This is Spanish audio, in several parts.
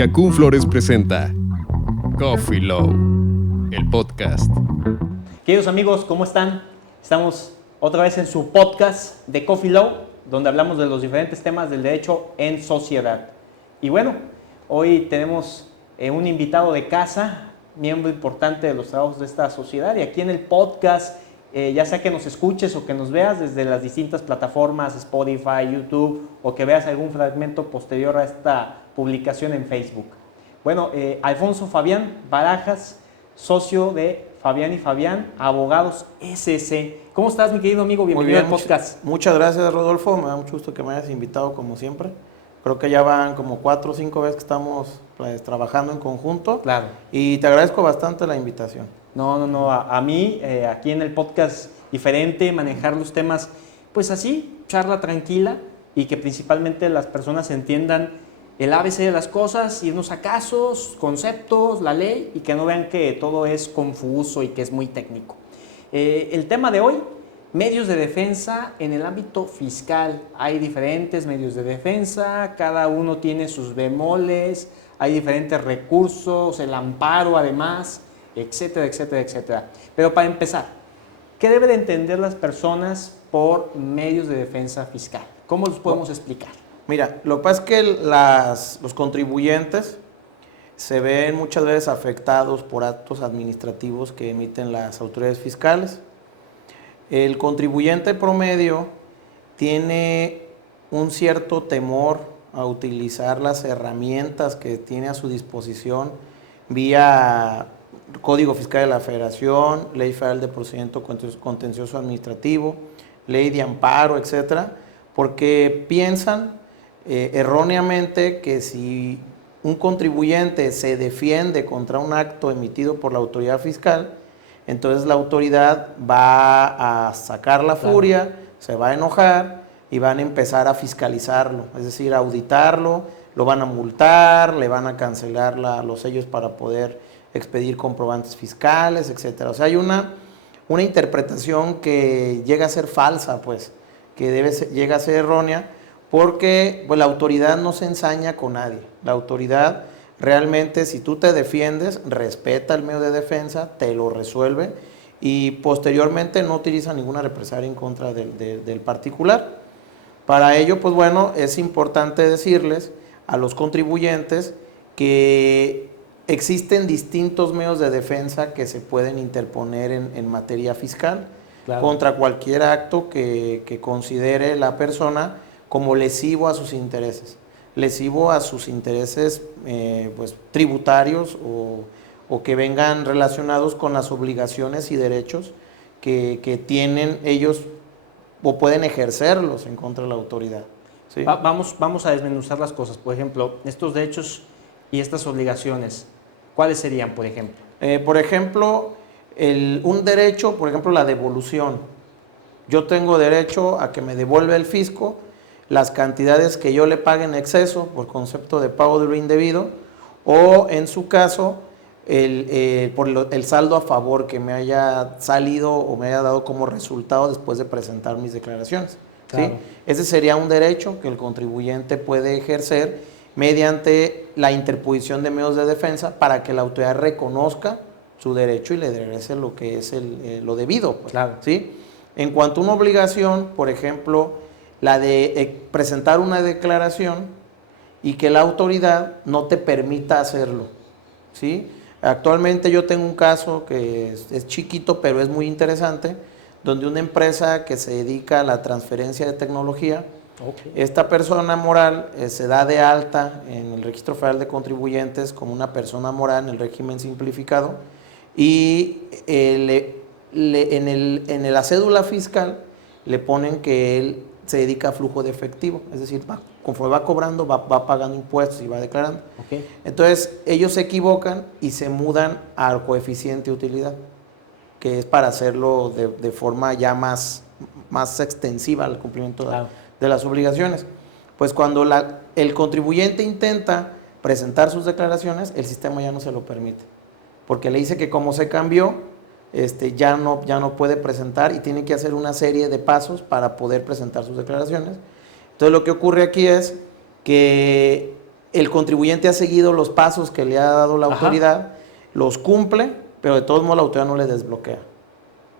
Yacún Flores presenta Coffee Low, el podcast. Queridos amigos, ¿cómo están? Estamos otra vez en su podcast de Coffee Low, donde hablamos de los diferentes temas del derecho en sociedad. Y bueno, hoy tenemos un invitado de casa, miembro importante de los trabajos de esta sociedad, y aquí en el podcast, ya sea que nos escuches o que nos veas desde las distintas plataformas, Spotify, YouTube, o que veas algún fragmento posterior a esta publicación en Facebook. Bueno, Alfonso Fabián Barajas, socio de Fabián y Fabián, abogados SS. ¿Cómo estás, mi querido amigo? Bienvenido al podcast. Muchas gracias, Rodolfo. Me da mucho gusto que me hayas invitado, como siempre. Creo que ya van como 4 o 5 veces que estamos trabajando en conjunto. Claro. Y te agradezco bastante la invitación. No. A mí, aquí en el podcast, diferente, manejar los temas, pues así, charla tranquila, y que principalmente las personas entiendan el ABC de las cosas, irnos a casos, conceptos, la ley, y que no vean que todo es confuso y que es muy técnico. El tema de hoy, medios de defensa en el ámbito fiscal. Hay diferentes medios de defensa, cada uno tiene sus bemoles, hay diferentes recursos, el amparo además, etcétera, etcétera, etcétera. Pero para empezar, ¿qué deben de entender las personas por medios de defensa fiscal? ¿Cómo los podemos explicar? Mira, lo que pasa es que los contribuyentes se ven muchas veces afectados por actos administrativos que emiten las autoridades fiscales. El contribuyente promedio tiene un cierto temor a utilizar las herramientas que tiene a su disposición vía Código Fiscal de la Federación, Ley Federal de Procedimiento Contencioso Administrativo, Ley de Amparo, etcétera, porque piensan erróneamente que si un contribuyente se defiende contra un acto emitido por la autoridad fiscal, entonces la autoridad va a sacar la furia, se va a enojar y van a empezar a fiscalizarlo, es decir, a auditarlo, lo van a multar, le van a cancelar los sellos para poder expedir comprobantes fiscales, etcétera. O sea, hay una interpretación que llega a ser falsa, pues, que llega a ser errónea, porque pues, la autoridad no se ensaña con nadie. La autoridad realmente, si tú te defiendes, respeta el medio de defensa, te lo resuelve y posteriormente no utiliza ninguna represalia en contra del particular. Para ello, pues bueno, es importante decirles a los contribuyentes que existen distintos medios de defensa que se pueden interponer en materia fiscal, claro, contra cualquier acto que considere la persona como lesivo a sus intereses. Lesivo a sus intereses pues, tributarios o que vengan relacionados con las obligaciones y derechos que tienen ellos o pueden ejercerlos en contra de la autoridad. ¿Sí? Vamos a desmenuzar las cosas. Por ejemplo, estos derechos y estas obligaciones, ¿cuáles serían, por ejemplo? Por ejemplo, un derecho, por ejemplo, la devolución. Yo tengo derecho a que me devuelva el fisco las cantidades que yo le pague en exceso por concepto de pago de lo indebido, o en su caso, por el saldo a favor que me haya salido o me haya dado como resultado después de presentar mis declaraciones. Claro. ¿Sí? Ese sería un derecho que el contribuyente puede ejercer mediante la interposición de medios de defensa para que la autoridad reconozca su derecho y le regrese lo que es lo debido. Pues, claro. ¿Sí? En cuanto a una obligación, por ejemplo, la de presentar una declaración y que la autoridad no te permita hacerlo, ¿sí? Actualmente yo tengo un caso que es chiquito, pero es muy interesante, donde una empresa que se dedica a la transferencia de tecnología, esta persona moral se da de alta en el Registro Federal de Contribuyentes como una persona moral en el régimen simplificado y en la cédula fiscal le ponen que él se dedica a flujo de efectivo, es decir, conforme va cobrando, va pagando impuestos y va declarando. Okay. Entonces, ellos se equivocan y se mudan al coeficiente de utilidad, que es para hacerlo de forma ya más extensiva al cumplimiento de las obligaciones. Pues cuando el contribuyente intenta presentar sus declaraciones, el sistema ya no se lo permite, porque le dice que como se cambió, ya no puede presentar y tiene que hacer una serie de pasos para poder presentar sus declaraciones. Entonces lo que ocurre aquí es que el contribuyente ha seguido los pasos que le ha dado la autoridad, los cumple, pero de todos modos la autoridad no le desbloquea,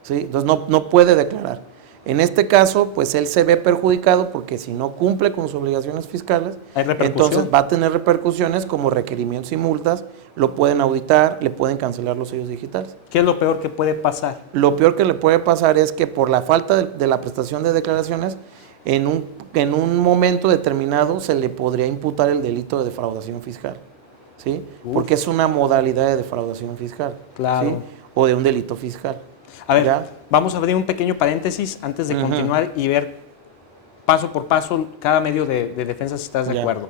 ¿sí? Entonces no puede declarar. En este caso, pues él se ve perjudicado porque si no cumple con sus obligaciones fiscales, entonces va a tener repercusiones como requerimientos y multas, lo pueden auditar, le pueden cancelar los sellos digitales. ¿Qué es lo peor que puede pasar? Lo peor que le puede pasar es que por la falta de la prestación de declaraciones, en un momento determinado se le podría imputar el delito de defraudación fiscal, ¿sí? Porque es una modalidad de defraudación fiscal, claro, ¿sí? O de un delito fiscal. A ver, vamos a abrir un pequeño paréntesis antes de continuar y ver paso por paso cada medio de defensa si estás de acuerdo.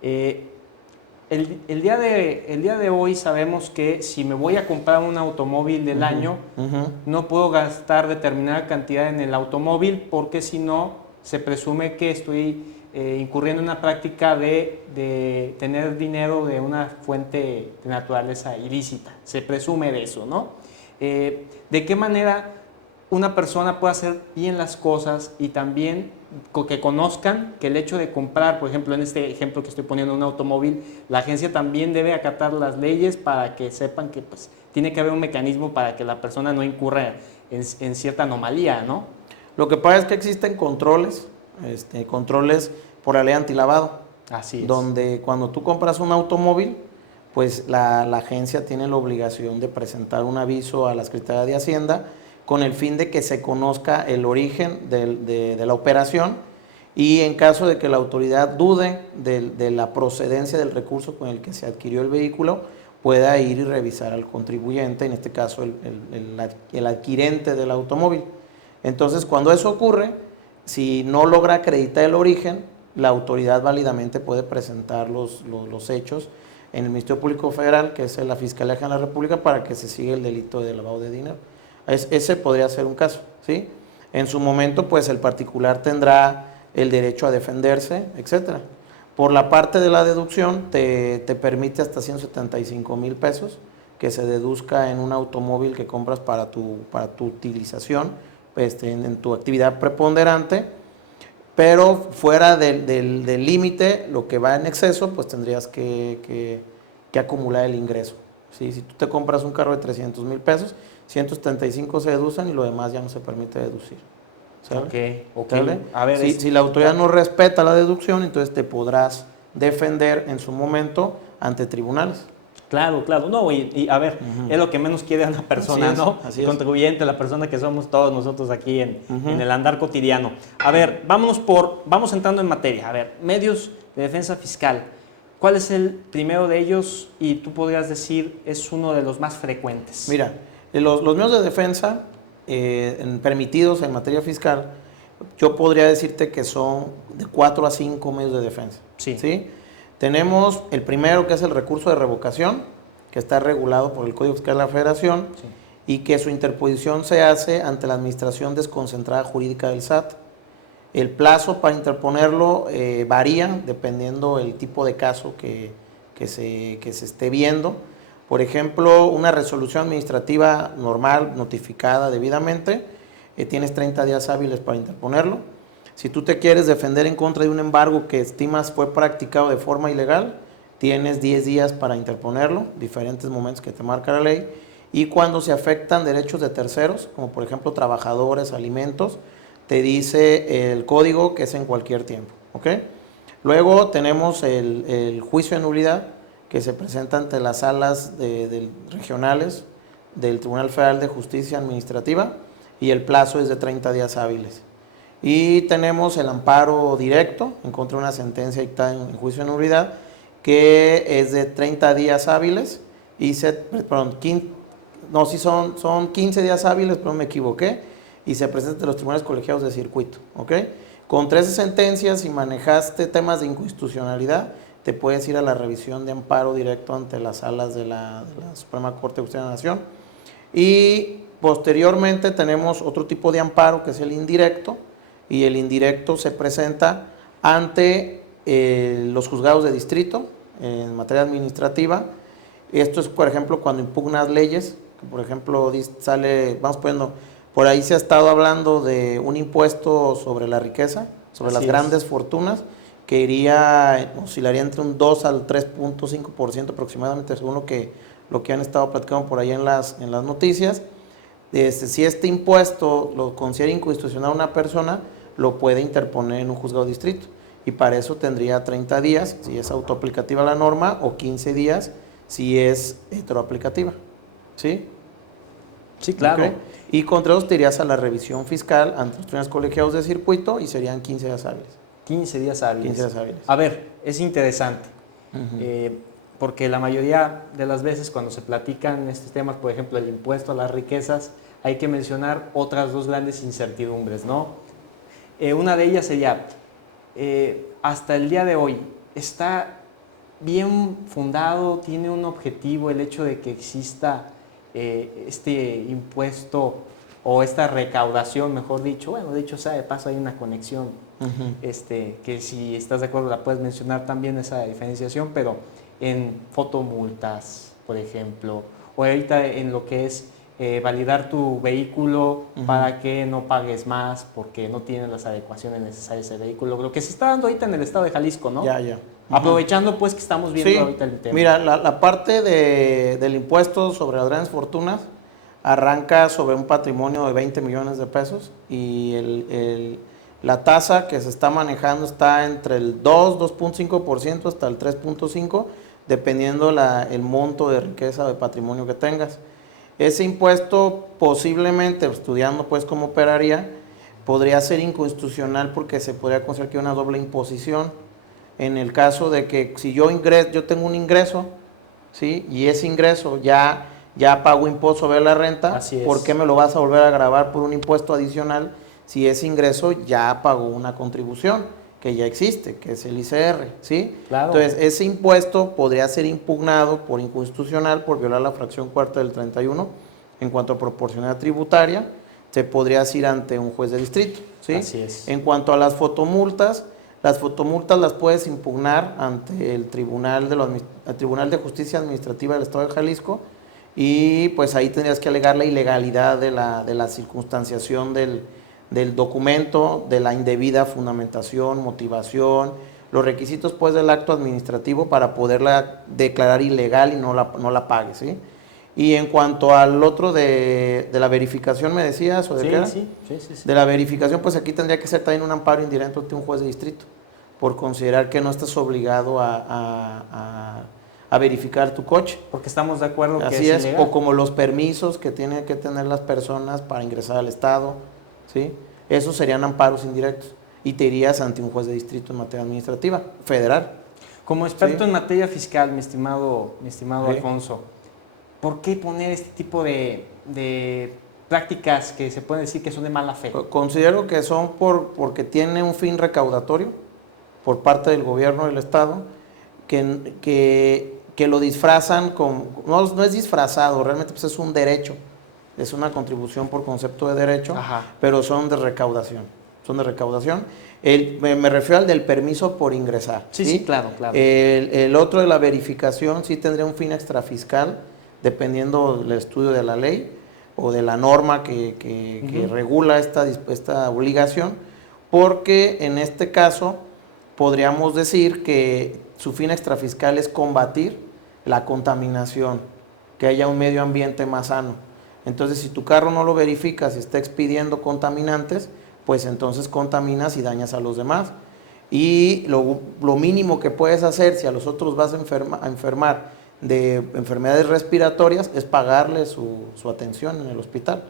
El día de hoy sabemos que si me voy a comprar un automóvil del año, no puedo gastar determinada cantidad en el automóvil porque si no, se presume que estoy incurriendo en una práctica de tener dinero de una fuente de naturaleza ilícita. Se presume de eso, ¿no? ¿De qué manera una persona puede hacer bien las cosas y también que conozcan que el hecho de comprar, por ejemplo, en este ejemplo que estoy poniendo, un automóvil, la agencia también debe acatar las leyes para que sepan que pues, tiene que haber un mecanismo para que la persona no incurra en cierta anomalía, ¿no? Lo que pasa es que existen controles por la ley antilavado. Así es. Donde cuando tú compras un automóvil, pues la agencia tiene la obligación de presentar un aviso a la Secretaría de Hacienda con el fin de que se conozca el origen de la operación y en caso de que la autoridad dude de la procedencia del recurso con el que se adquirió el vehículo, pueda ir y revisar al contribuyente, en este caso el adquirente del automóvil. Entonces, cuando eso ocurre, si no logra acreditar el origen, la autoridad válidamente puede presentar los hechos en el Ministerio Público Federal, que es la Fiscalía General de la República, para que se siga el delito de lavado de dinero. Ese podría ser un caso, ¿sí? En su momento, pues el particular tendrá el derecho a defenderse, etcétera. Por la parte de la deducción, te permite hasta 175,000 pesos que se deduzca en un automóvil que compras para tu utilización, en tu actividad preponderante, pero fuera del límite, lo que va en exceso, pues tendrías que acumular el ingreso, ¿sí? Si tú te compras un carro de 300,000 pesos, 175 se deducen y lo demás ya no se permite deducir. ¿Sale? Ok. ¿Sale? A ver, si la autoridad no respeta la deducción, entonces te podrás defender en su momento ante tribunales. Claro. No, y a ver, es lo que menos quiere una persona, ¿no? El contribuyente, la persona que somos todos nosotros aquí en el andar cotidiano. A ver, vamos entrando en materia. A ver, medios de defensa fiscal. ¿Cuál es el primero de ellos? Y tú podrías decir, es uno de los más frecuentes. Mira, los medios de defensa permitidos en materia fiscal, yo podría decirte que son de 4 a 5 medios de defensa. ¿Sí? Tenemos el primero, que es el recurso de revocación, que está regulado por el Código Fiscal de la Federación, y que su interposición se hace ante la Administración Desconcentrada Jurídica del SAT. El plazo para interponerlo varía dependiendo el tipo de caso que se esté viendo. Por ejemplo, una resolución administrativa normal, notificada debidamente, tienes 30 días hábiles para interponerlo. Si tú te quieres defender en contra de un embargo que estimas fue practicado de forma ilegal, tienes 10 días para interponerlo, diferentes momentos que te marca la ley. Y cuando se afectan derechos de terceros, como por ejemplo trabajadores, alimentos, te dice el código que es en cualquier tiempo, ¿ok? Luego tenemos el juicio de nulidad, que se presenta ante las salas regionales del Tribunal Federal de Justicia Administrativa, y el plazo es de 30 días hábiles. Y tenemos el amparo directo en contra de una sentencia dictada en juicio de nulidad, que es de 30 días hábiles, son 15 días hábiles, pero me equivoqué, y se presenta ante los tribunales colegiados de circuito, ¿ok? Con 13 sentencias, si manejaste temas de inconstitucionalidad, te puedes ir a la revisión de amparo directo ante las salas de la Suprema Corte de Justicia de la Nación. Y posteriormente tenemos otro tipo de amparo, que es el indirecto, y el indirecto se presenta ante los juzgados de distrito en materia administrativa. Esto es, por ejemplo, cuando impugnas leyes, que por ejemplo vamos poniendo, por ahí se ha estado hablando de un impuesto sobre la riqueza, sobre las grandes fortunas, que oscilaría entre un 2 al 3.5% aproximadamente, según lo que han estado platicando por ahí en las noticias. Si este impuesto lo considera inconstitucional una persona, lo puede interponer en un juzgado de distrito. Y para eso tendría 30 días si es autoaplicativa la norma o 15 días si es heteroaplicativa. ¿Sí? Sí, claro. Okay. Y contra ellos te irías a la revisión fiscal ante los tribunales colegiados de circuito y serían 15 días hábiles. 15 días hábiles. 15 días hábiles. A ver, es interesante. Porque la mayoría de las veces cuando se platican estos temas, por ejemplo, el impuesto a las riquezas, hay que mencionar otras dos grandes incertidumbres, ¿no? Una de ellas sería, hasta el día de hoy, ¿está bien fundado, tiene un objetivo el hecho de que exista este impuesto o esta recaudación, mejor dicho? Bueno, de hecho, de paso hay una conexión, que si estás de acuerdo la puedes mencionar también esa diferenciación, pero en fotomultas, por ejemplo, o ahorita en lo que es validar tu vehículo para que no pagues más porque no tienes las adecuaciones necesarias ese vehículo, lo que se está dando ahorita en el estado de Jalisco, ¿no? Ya. Aprovechando pues que estamos viendo ahorita el tema. Mira, la parte del impuesto sobre las grandes fortunas arranca sobre un patrimonio de 20 millones de pesos y la tasa que se está manejando está entre el 2.5% hasta el 3.5%, dependiendo el monto de riqueza o de patrimonio que tengas. Ese impuesto posiblemente, estudiando pues cómo operaría, podría ser inconstitucional porque se podría considerar que hay una doble imposición. En el caso de que si yo tengo un ingreso, ¿sí? Y ese ingreso ya pago impuesto sobre la renta, ¿por qué me lo vas a volver a gravar por un impuesto adicional si ese ingreso ya pagó una contribución que ya existe, que es el ICR, ¿sí? Claro. Entonces, ese impuesto podría ser impugnado por inconstitucional por violar la fracción cuarta del 31 en cuanto a proporcionalidad tributaria, se podría ir ante un juez de distrito, ¿sí? Así es. En cuanto a las fotomultas las puedes impugnar ante el Tribunal de Justicia Administrativa del Estado de Jalisco y pues ahí tendrías que alegar la ilegalidad de la circunstanciación del documento, de la indebida fundamentación, motivación, los requisitos pues del acto administrativo para poderla declarar ilegal y no la pague, ¿sí? Y en cuanto al otro de la verificación, ¿me decías? ¿O de qué era? Sí. De la verificación, pues aquí tendría que ser también un amparo indirecto ante un juez de distrito, por considerar que no estás obligado a verificar tu coche. Porque estamos de acuerdo que Así es, ilegal. o como los permisos que tienen que tener las personas para ingresar al Estado, ¿sí? Esos serían amparos indirectos y te irías ante un juez de distrito en materia administrativa, federal. Como experto Sí. en materia fiscal, mi estimado Sí. Alfonso, ¿por qué poner este tipo de prácticas que se puede decir que son de mala fe? Considero que son porque tiene un fin recaudatorio por parte del gobierno del Estado, que lo disfrazan no es disfrazado, realmente pues es un derecho, es una contribución por concepto de derecho, pero son de recaudación. Me refiero al del permiso por ingresar. Sí, claro. El otro de la verificación sí tendría un fin extrafiscal, dependiendo del estudio de la ley o de la norma que regula esta obligación, porque en este caso podríamos decir que su fin extrafiscal es combatir la contaminación, que haya un medio ambiente más sano. Entonces, si tu carro no lo verificas y está expidiendo contaminantes, pues entonces contaminas y dañas a los demás. Y lo mínimo que puedes hacer si a los otros vas a enfermar de enfermedades respiratorias es pagarle su atención en el hospital.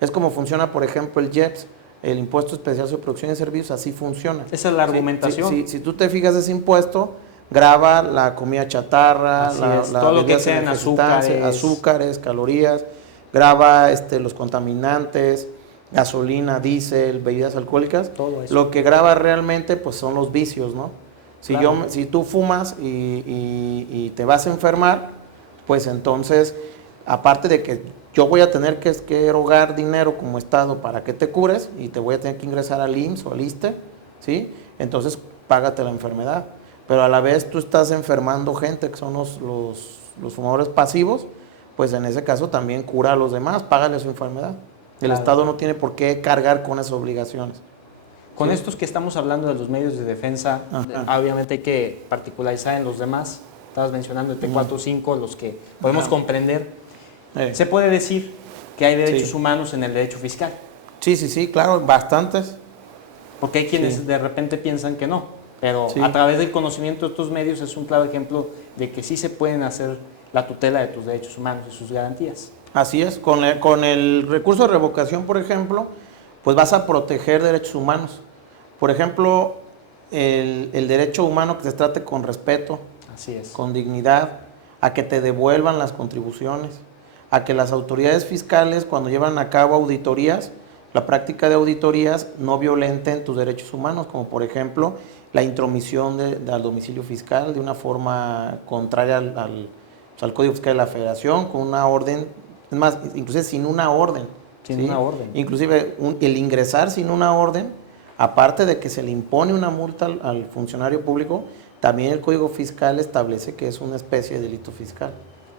Es como funciona, por ejemplo, el IEPS, el Impuesto Especial sobre Producción y Servicios, así funciona. Esa es la argumentación. Si tú te fijas, ese impuesto grava la comida chatarra, todo lo que sean azúcares, calorías, grava los contaminantes, gasolina, diésel, bebidas alcohólicas. Todo eso. Lo que grava realmente pues son los vicios, ¿no? Claro. Si tú fumas y te vas a enfermar, pues entonces, aparte de que yo voy a tener que erogar dinero como Estado para que te cures y te voy a tener que ingresar al IMSS o al ISSSTE, ¿sí? Entonces, págate la enfermedad. Pero a la vez tú estás enfermando gente que son los fumadores pasivos, pues en ese caso también cura a los demás, págale su enfermedad. El Claro. Estado no tiene por qué cargar con esas obligaciones. Con Sí. estos que estamos hablando de los medios de defensa, Ajá. obviamente hay que particularizar en los demás. Estabas mencionando el T4 o 5, los que podemos Ajá. comprender. Eh, Se puede decir que hay derechos Sí. humanos en el derecho fiscal, sí, claro, bastantes. porque hay quienes Sí. de repente piensan que no, pero Sí. a través del conocimiento de estos medios es un claro ejemplo de que sí se pueden hacer la tutela de tus derechos humanos y sus garantías. Así es, con el recurso de revocación, por ejemplo, pues vas a proteger derechos humanos. Por ejemplo, el derecho humano que se trate con respeto, Así es. con dignidad, a que te devuelvan las contribuciones, a que las autoridades fiscales, cuando llevan a cabo auditorías, la práctica de auditorías no violenten tus derechos humanos, como por ejemplo la intromisión al domicilio fiscal de una forma contraria al Código Fiscal de la Federación, con una orden, es más, inclusive sin una orden. Sin una orden. Inclusive el ingresar sin una orden, aparte de que se le impone una multa al funcionario público, también el Código Fiscal establece que es una especie de delito fiscal,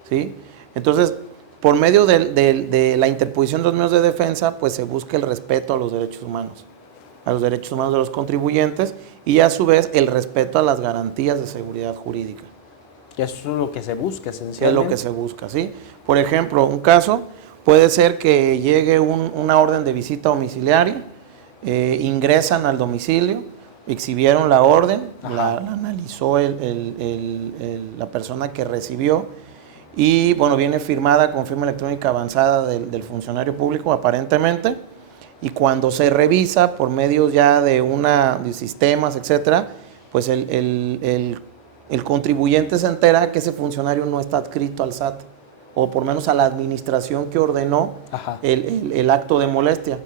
¿sí? Entonces, por medio de la interposición de los medios de defensa, pues se busca el respeto a los derechos humanos de los contribuyentes y a su vez el respeto a las garantías de seguridad jurídica. Y eso es lo que se busca esencialmente. Es lo que se busca, ¿sí? Por ejemplo, un caso puede ser que llegue una orden de visita domiciliaria, ingresan al domicilio, exhibieron la orden, la analizó la persona que recibió y, bueno, viene firmada con firma electrónica avanzada del funcionario público, aparentemente, y cuando se revisa por medios ya de sistemas, etcétera, pues el contribuyente se entera que ese funcionario no está adscrito al SAT, o por lo menos a la administración que ordenó el acto de molestia.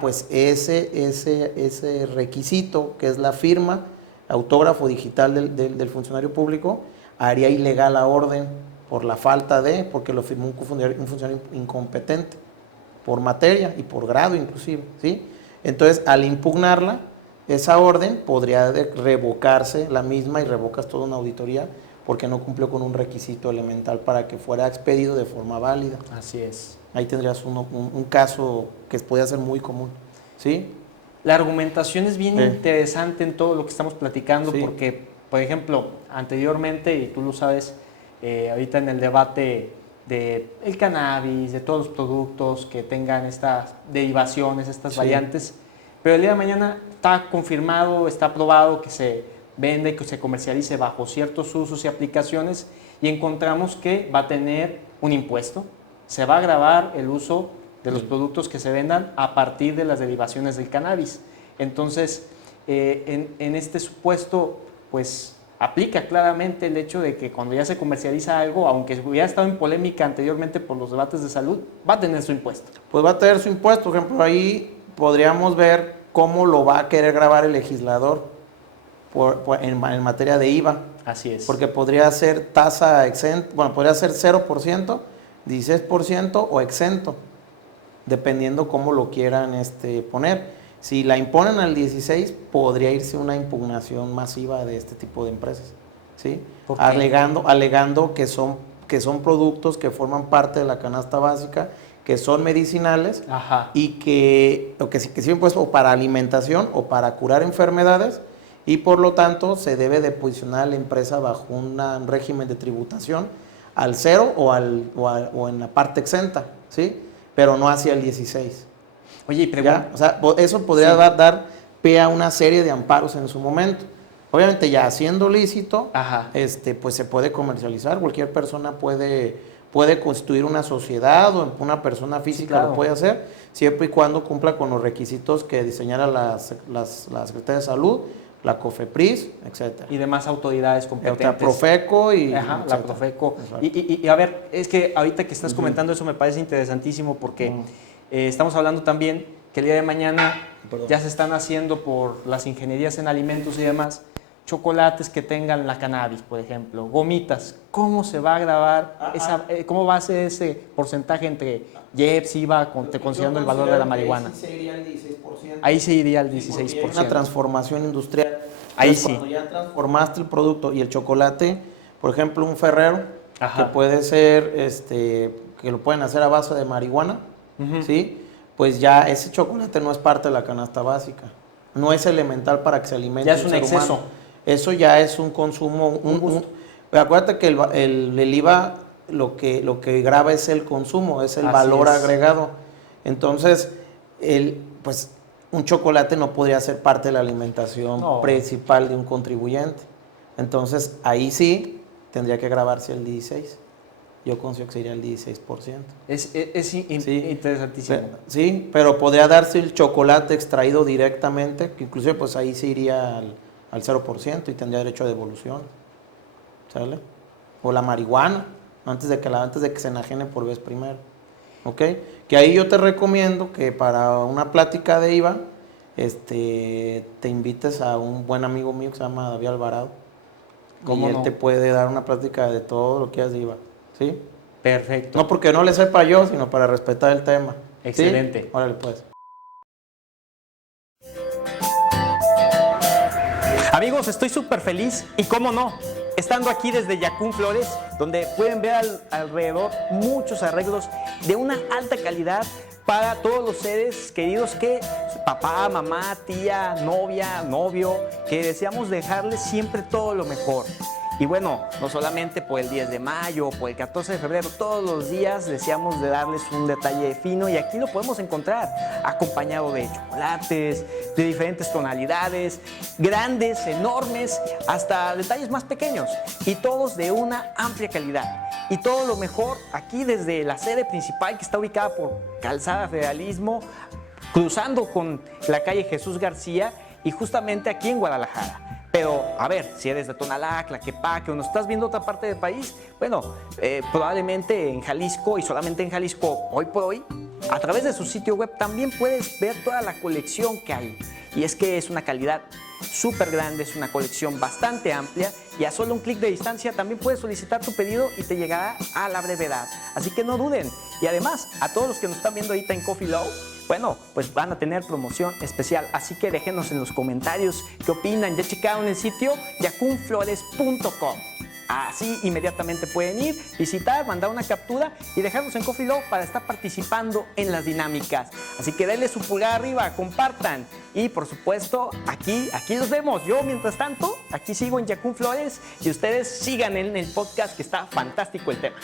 Pues ese requisito, que es la firma, autógrafo digital del funcionario público, haría ilegal la orden por la falta porque lo firmó un funcionario incompetente, por materia y por grado inclusive, ¿sí? Entonces, al impugnarla, esa orden podría revocarse la misma y revocas toda una auditoría porque no cumplió con un requisito elemental para que fuera expedido de forma válida. Así es. Ahí tendrías un caso que podría ser muy común, ¿sí? La argumentación es bien interesante en todo lo que estamos platicando, Sí. porque, por ejemplo, anteriormente, y tú lo sabes, ahorita en el debate del cannabis, de todos los productos que tengan estas derivaciones, estas variantes, pero el día de mañana está confirmado, está aprobado que se vende, que se comercialice bajo ciertos usos y aplicaciones, y encontramos que va a tener un impuesto, se va a gravar el uso de los productos que se vendan a partir de las derivaciones del cannabis. Entonces, en este supuesto, pues aplica claramente el hecho de que cuando ya se comercializa algo, aunque hubiera estado en polémica anteriormente por los debates de salud, va a tener su impuesto. Pues va a tener su impuesto. Por ejemplo, ahí podríamos ver cómo lo va a querer grabar el legislador en materia de IVA. Así es. Porque podría ser tasa exenta, bueno, podría ser 0%, 16% o exento, dependiendo cómo lo quieran poner. Si la imponen al 16, podría irse una impugnación masiva de este tipo de empresas, ¿sí? Alegando que son productos que forman parte de la canasta básica, que son medicinales y que sirven pues o para alimentación o para curar enfermedades, y por lo tanto se debe de posicionar a la empresa bajo un régimen de tributación al 0 o en la parte exenta, ¿sí? Pero no hacia el 16. Oye, y pregunta. O sea, eso podría dar pie a una serie de amparos en su momento. Obviamente, ya siendo lícito, pues se puede comercializar. Cualquier persona puede constituir una sociedad o una persona física lo puede hacer, siempre y cuando cumpla con los requisitos que diseñara la Secretaría de Salud, la COFEPRIS, etc. Y demás autoridades competentes. La Profeco y... la Profeco. Y a ver, es que ahorita que estás comentando eso me parece interesantísimo porque estamos hablando también que el día de mañana ya se están haciendo por las ingenierías en alimentos y demás, chocolates que tengan la cannabis, por ejemplo, gomitas. ¿Cómo se va a grabar cómo va a ser ese porcentaje entre IEPS, IVA, considerando el valor de la marihuana? Ahí se iría al 16%. Hay una transformación industrial. Ahí Entonces, sí. Cuando ya transformaste el producto y el chocolate, por ejemplo, un Ferrero, Ajá. que puede ser, que lo pueden hacer a base de marihuana, ¿sí? Pues ya ese chocolate no es parte de la canasta básica. no es elemental para que se alimente Ya es un un ser exceso. humano. Eso ya es un consumo, gusto. acuérdate que el IVA lo que grava es el consumo, es el Así valor es. agregado. Entonces, pues un chocolate no podría ser parte de la alimentación No. principal de un contribuyente. Entonces, ahí sí tendría que gravarse el 16. Yo considero que sería el 16%. Interesantísimo. Sí, pero podría darse el chocolate extraído directamente, que inclusive pues ahí se iría al 0% y tendría derecho a devolución. ¿Sale? O la marihuana, antes de que se enajene por vez primero. ¿Ok? Que ahí yo te recomiendo que para una plática de IVA, te invites a un buen amigo mío que se llama David Alvarado. Y él te puede dar una plática de todo lo que es de IVA. ¿Sí? Perfecto. No porque no le sepa yo, sino para respetar el tema. Excelente. ¿Sí? Órale, pues. Amigos, estoy súper feliz y cómo no, estando aquí desde Yacún Flores, donde pueden ver alrededor muchos arreglos de una alta calidad para todos los seres queridos que papá, mamá, tía, novia, novio, que deseamos dejarles siempre todo lo mejor. Y bueno, no solamente por el 10 de mayo, por el 14 de febrero, todos los días deseamos de darles un detalle fino y aquí lo podemos encontrar acompañado de chocolates, de diferentes tonalidades, grandes, enormes, hasta detalles más pequeños y todos de una amplia calidad. Y todo lo mejor aquí desde la sede principal que está ubicada por Calzada Federalismo, cruzando con la calle Jesús García y justamente aquí en Guadalajara. Pero, a ver, si eres de Tonalá, Tlaquepaque o nos estás viendo otra parte del país, bueno, probablemente en Jalisco y solamente en Jalisco hoy por hoy, a través de su sitio web también puedes ver toda la colección que hay. Y es que es una calidad súper grande, es una colección bastante amplia y a solo un clic de distancia también puedes solicitar tu pedido y te llegará a la brevedad. Así que no duden. Y además, a todos los que nos están viendo ahorita en Coffee Low, bueno, pues van a tener promoción especial, así que déjenos en los comentarios qué opinan. Ya checaron el sitio yacunflores.com. Así inmediatamente pueden ir, visitar, mandar una captura y dejarnos en Coffee Low para estar participando en las dinámicas. Así que denle su pulgar arriba, compartan y por supuesto aquí los vemos. Yo mientras tanto aquí sigo en Yacún Flores y ustedes sigan en el podcast que está fantástico el tema.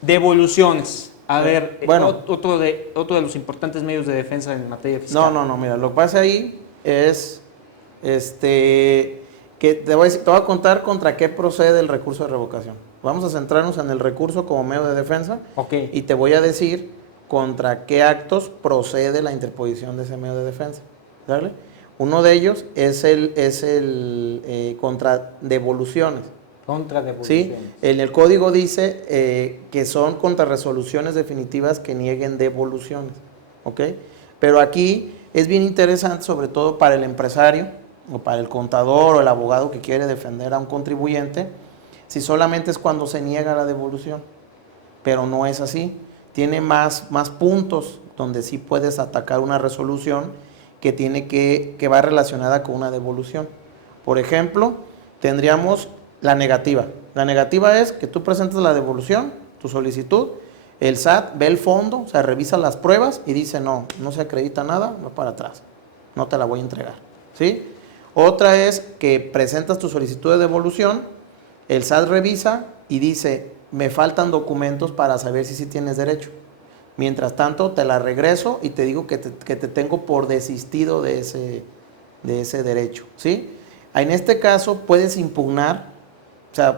Devoluciones. A ver, bueno, otro de los importantes medios de defensa en materia fiscal. No, mira, lo que pasa ahí es que te voy a contar contra qué procede el recurso de revocación. Vamos a centrarnos en el recurso como medio de defensa. Okay. Y te voy a decir contra qué actos procede la interposición de ese medio de defensa. ¿Sale? Uno de ellos es el contra devoluciones. Contra devoluciones. Sí, en el código dice que son contra resoluciones definitivas que nieguen devoluciones, ¿ok? Pero aquí es bien interesante, sobre todo para el empresario o para el contador o el abogado que quiere defender a un contribuyente, si solamente es cuando se niega la devolución, pero no es así. Tiene más puntos donde sí puedes atacar una resolución que va relacionada con una devolución. Por ejemplo, tendríamos la negativa. La negativa es que tú presentas la devolución, tu solicitud, el SAT ve el fondo, o sea, revisa las pruebas y dice no se acredita nada, va para atrás, no te la voy a entregar, ¿sí? Otra es que presentas tu solicitud de devolución, el SAT revisa y dice me faltan documentos para saber si sí tienes derecho. Mientras tanto, te la regreso y te digo que te tengo por desistido de ese derecho, ¿sí? En este caso puedes impugnar,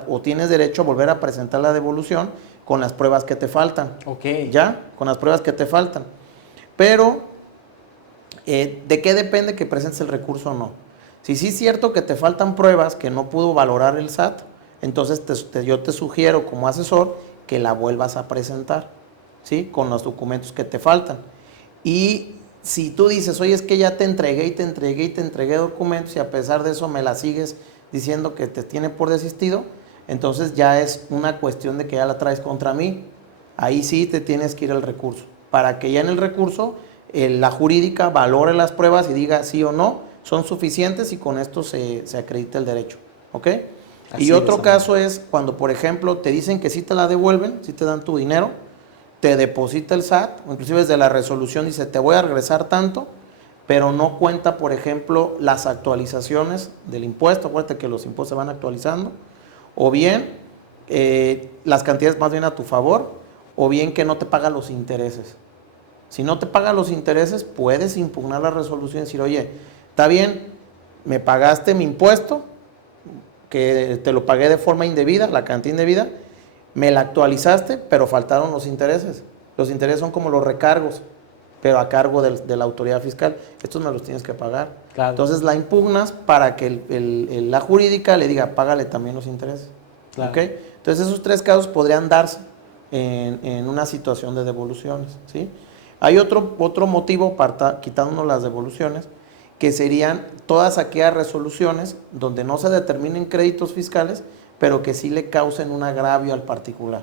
o tienes derecho a volver a presentar la devolución con las pruebas que te faltan. Ok. ¿Ya? Con las pruebas que te faltan. Pero, ¿de qué depende que presentes el recurso o no? Si sí es cierto que te faltan pruebas que no pudo valorar el SAT, entonces yo te sugiero como asesor que la vuelvas a presentar, ¿sí? Con los documentos que te faltan. Y si tú dices, oye, es que ya te entregué documentos y a pesar de eso me la sigues diciendo que te tiene por desistido, entonces ya es una cuestión de que ya la traes contra mí. Ahí sí te tienes que ir al recurso, para que ya en el recurso la jurídica valore las pruebas y diga sí o no, son suficientes y con esto se acredita el derecho. ¿Ok? Así Y otro es, caso es cuando, por ejemplo, te dicen que sí te la devuelven, sí te dan tu dinero, te deposita el SAT, o inclusive desde la resolución dice te voy a regresar tanto, pero no cuenta, por ejemplo, las actualizaciones del impuesto. Acuérdate que los impuestos se van actualizando, o bien las cantidades más bien a tu favor, o bien que no te paga los intereses. Si no te paga los intereses, puedes impugnar la resolución y decir, oye, está bien, me pagaste mi impuesto, que te lo pagué de forma indebida, la cantidad indebida, me la actualizaste, pero faltaron los intereses. Los intereses son como los recargos, pero a cargo de la autoridad fiscal. Estos me los tienes que pagar. Claro. Entonces la impugnas para que la jurídica le diga, págale también los intereses. Claro. ¿Okay? Entonces esos 3 casos podrían darse en una situación de devoluciones, ¿sí? Hay otro motivo, quitándonos las devoluciones, que serían todas aquellas resoluciones donde no se determinen créditos fiscales, pero que sí le causen un agravio al particular.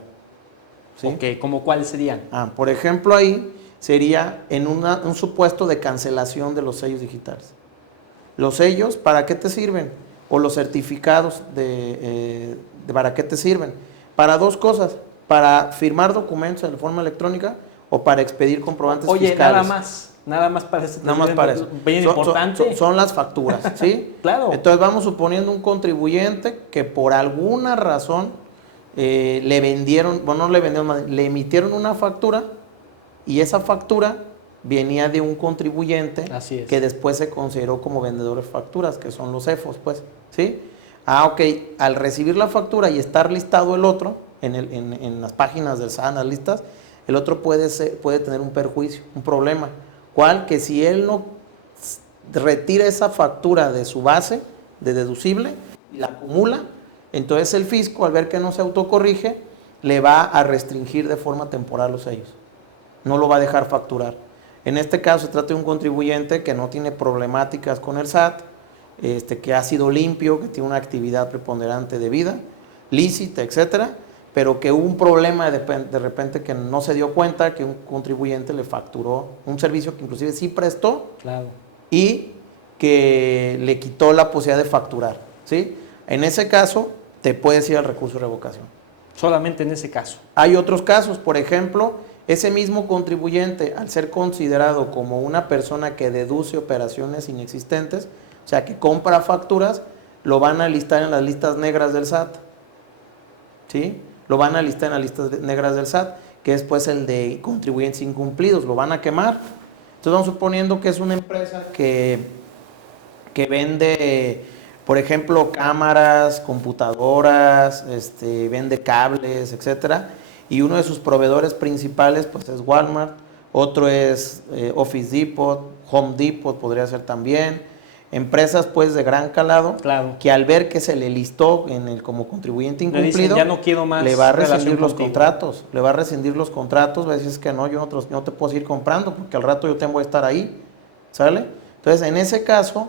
¿Sí? Ok, ¿como cuáles serían? Por ejemplo, ahí sería en un supuesto de cancelación de los sellos digitales. ¿Los sellos para qué te sirven? O los certificados ¿para qué te sirven? Para 2 cosas, para firmar documentos de forma electrónica o para expedir comprobantes fiscales. Nada más para eso. Nada más para eso. Bien importante. Son las facturas, ¿sí? Claro. Entonces vamos suponiendo un contribuyente que por alguna razón le vendieron, bueno, no le vendieron, le emitieron una factura y esa factura venía de un contribuyente que después se consideró como vendedor de facturas, que son los CEFOS, pues, ¿sí? Ok, al recibir la factura y estar listado el otro en las páginas del SAT, en las listas, el otro puede tener un perjuicio, un problema. ¿Cuál? Que si él no retira esa factura de su base de deducible y la acumula, entonces el fisco, al ver que no se autocorrige, le va a restringir de forma temporal los sellos. No lo va a dejar facturar. En este caso se trata de un contribuyente que no tiene problemáticas con el SAT, que ha sido limpio, que tiene una actividad preponderante de vida, lícita, etcétera, pero que hubo un problema de repente que no se dio cuenta que un contribuyente le facturó un servicio que inclusive sí prestó, claro, y que le quitó la posibilidad de facturar, ¿sí? En ese caso te puedes ir al recurso de revocación. Solamente en ese caso. Hay otros casos, por ejemplo, ese mismo contribuyente, al ser considerado como una persona que deduce operaciones inexistentes, o sea, que compra facturas, lo van a listar en las listas negras del SAT, ¿sí? Lo van a listar en las listas negras del SAT, que es pues el de contribuyentes incumplidos, lo van a quemar. Entonces vamos suponiendo que es una empresa que vende, por ejemplo, cámaras, computadoras, vende cables, etcétera, y uno de sus proveedores principales pues es Walmart, otro es Office Depot, Home Depot podría ser también, empresas pues de gran calado, claro, que al ver que se le listó como contribuyente incumplido, dicen, ya no quiero más, le va a rescindir los contratos, va a decir es que no, yo no te puedo seguir comprando porque al rato yo tengo que estar ahí, ¿sale? Entonces en ese caso,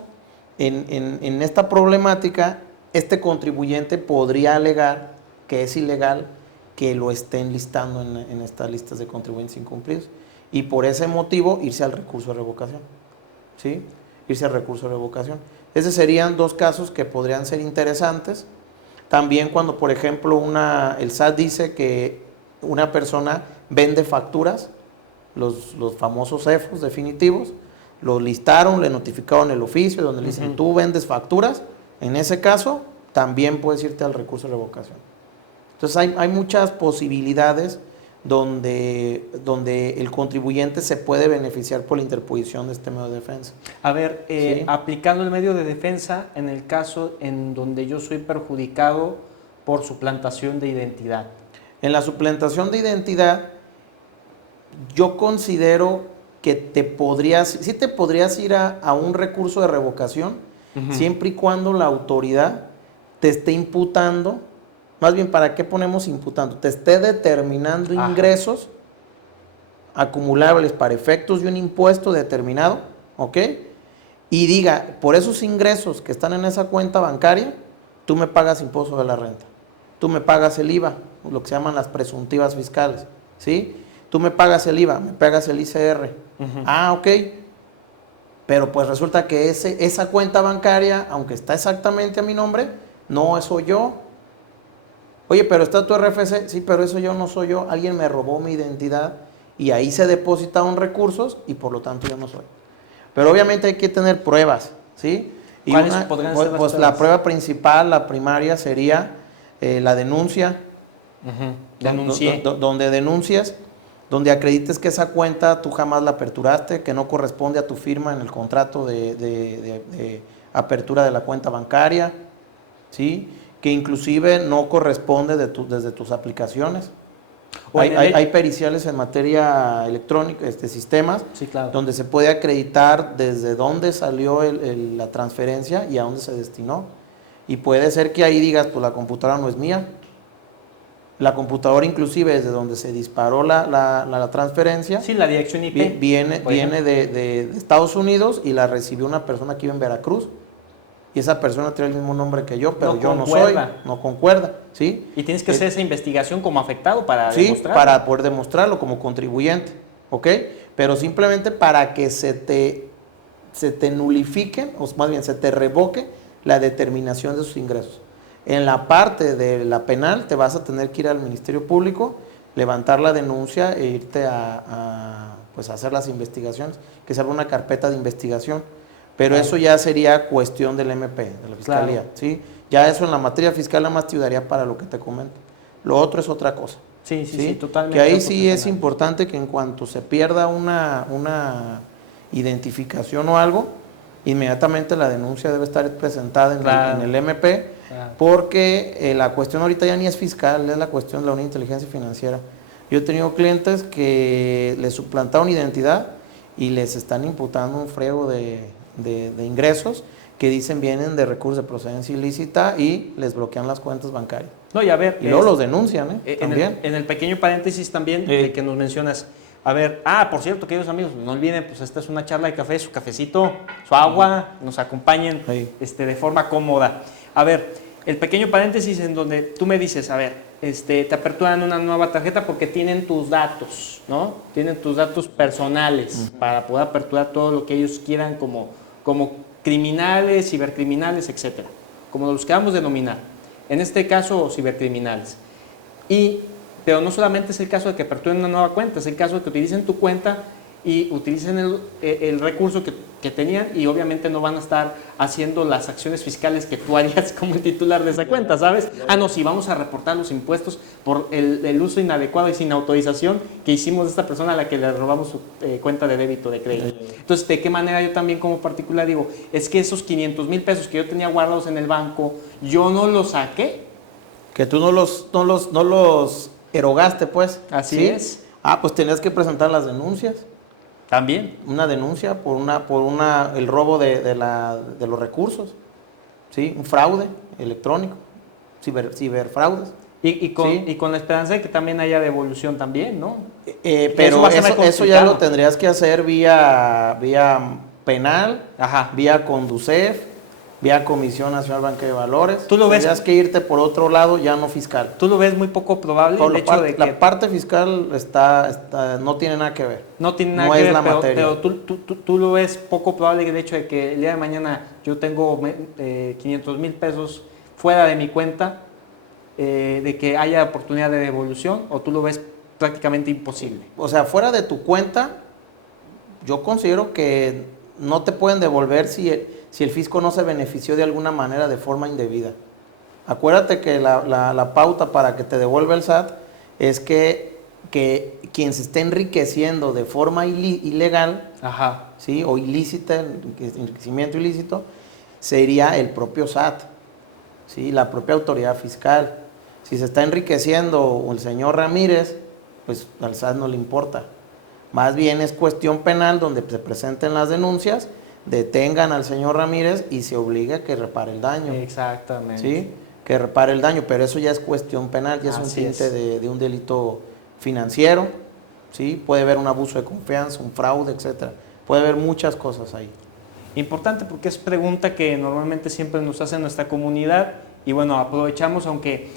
en esta problemática, este contribuyente podría alegar que es ilegal que lo estén listando en estas listas de contribuyentes incumplidos y por ese motivo irse al recurso de revocación, ¿sí? Irse al recurso de revocación. Esos serían 2 casos que podrían ser interesantes. También cuando, por ejemplo, el SAT dice que una persona vende facturas, los famosos CEFOS definitivos, lo listaron, le notificaron el oficio donde le dicen, tú vendes facturas, en ese caso también puedes irte al recurso de revocación. Entonces hay muchas posibilidades donde el contribuyente se puede beneficiar por la interposición de este medio de defensa. A ver, ¿sí? Aplicando el medio de defensa en el caso en donde yo soy perjudicado por suplantación de identidad. En la suplantación de identidad, yo considero que te podrías ir a un recurso de revocación, siempre y cuando la autoridad te esté imputando. Más bien, ¿para qué ponemos imputando? Te esté determinando ingresos acumulables para efectos de un impuesto determinado, ¿ok? Y diga, por esos ingresos que están en esa cuenta bancaria, tú me pagas impuesto de la renta, tú me pagas el IVA, lo que se llaman las presuntivas fiscales, ¿sí? Tú me pagas el IVA, me pagas el ICR. Ok. Pero pues resulta que esa cuenta bancaria, aunque está exactamente a mi nombre, no soy yo. Oye, pero está tu RFC, sí, pero eso yo no soy yo, alguien me robó mi identidad y ahí se depositaron recursos y por lo tanto yo no soy. Pero obviamente hay que tener pruebas, ¿sí? Y ¿Cuáles podrían ser las pues pruebas? la prueba principal, la primaria, sería la denuncia. Denuncié. Donde denuncias, donde acredites que esa cuenta tú jamás la aperturaste, que no corresponde a tu firma en el contrato de apertura de la cuenta bancaria, ¿sí? Que inclusive no corresponde desde tus aplicaciones. Hay periciales en materia electrónica, sistemas, Sí, claro. donde se puede acreditar desde dónde salió la transferencia y a dónde se destinó. Y puede ser que ahí digas, pues la computadora no es mía. La computadora inclusive desde donde se disparó la transferencia. Sí, la dirección IP. Viene de Estados Unidos y la recibió una persona que vive en Veracruz. Y esa persona tiene el mismo nombre que yo, pero yo no soy, no concuerda, ¿sí? Y tienes que hacer esa investigación como afectado para sí, demostrarlo. para poder demostrarlo como contribuyente, ¿ok? Pero simplemente para que se te nulifique, o más bien se te revoque la determinación de sus ingresos. En la parte de la penal te vas a tener que ir al Ministerio Público, levantar la denuncia e irte pues a hacer las investigaciones, que se abra una carpeta de investigación. Pero eso ya sería cuestión del MP, de la Fiscalía, claro. ¿Sí? Ya eso en la materia fiscal nada más te ayudaría para lo que te comento. Lo otro es otra cosa. Sí, totalmente. Que ahí sí es importante que en cuanto se pierda una identificación o algo, inmediatamente la denuncia debe estar presentada en el MP, porque la cuestión ahorita ya ni es fiscal, es la cuestión de la Unidad de Inteligencia Financiera. Yo he tenido clientes que les suplantaron identidad y les están imputando un frego de ingresos que dicen vienen de recursos de procedencia ilícita y les bloquean las cuentas bancarias. No, y a ver, y luego los denuncian, también. En el pequeño paréntesis también que nos mencionas, a ver, por cierto, queridos amigos, no olviden, pues esta es una charla de café, su cafecito, su agua, nos acompañen de forma cómoda. A ver, el pequeño paréntesis en donde tú me dices, a ver, te aperturan una nueva tarjeta porque tienen tus datos, ¿no? Tienen tus datos personales para poder aperturar todo lo que ellos quieran como criminales, cibercriminales, etcétera, como los queramos denominar. En este caso, cibercriminales. Pero no solamente es el caso de que aperturen una nueva cuenta, es el caso de que utilicen tu cuenta y utilicen el recurso que tenían y obviamente no van a estar haciendo las acciones fiscales que tú harías como el titular de esa cuenta, ¿sabes? No, sí, vamos a reportar los impuestos por el uso inadecuado y sin autorización que hicimos de esta persona a la que le robamos su cuenta de débito, de crédito. Entonces, ¿de qué manera yo también como particular digo, es que esos 500,000 pesos que yo tenía guardados en el banco, yo no los saqué? Que tú no los erogaste, pues. Así es. Pues tenías que presentar las denuncias. También. Una denuncia por el robo de los recursos, ¿sí? Un fraude electrónico, ciberfraudes. Y con la esperanza de que también haya devolución también, ¿no? Pero eso ya lo tendrías que hacer vía penal, vía Conducef, vía Comisión Nacional Banca de Valores. Tendrías que irte por otro lado, ya no fiscal. ¿Tú lo ves muy poco probable? La parte fiscal no tiene nada que ver. No tiene nada que ver, pero tú lo ves poco probable el hecho de que el día de mañana yo tengo 500,000 pesos fuera de mi cuenta, de que haya oportunidad de devolución, o tú lo ves prácticamente imposible. O sea, fuera de tu cuenta, yo considero que no te pueden devolver si el fisco no se benefició de alguna manera de forma indebida. Acuérdate que la pauta para que te devuelva el SAT es que quien se esté enriqueciendo de forma ilegal, ¿sí? O ilícita, enriquecimiento ilícito, sería el propio SAT, ¿sí? La propia autoridad fiscal. Si se está enriqueciendo el señor Ramírez, pues al SAT no le importa. Más bien es cuestión penal donde se presenten las denuncias, detengan al señor Ramírez y se obligue a que repare el daño. Exactamente. ¿Sí? Que repare el daño, pero eso ya es cuestión penal, ya es un tinte de un delito financiero, ¿sí? Puede haber un abuso de confianza, un fraude, etcétera. Puede haber muchas cosas ahí. Importante porque es pregunta que normalmente siempre nos hace nuestra comunidad Y bueno, aprovechamos, aunque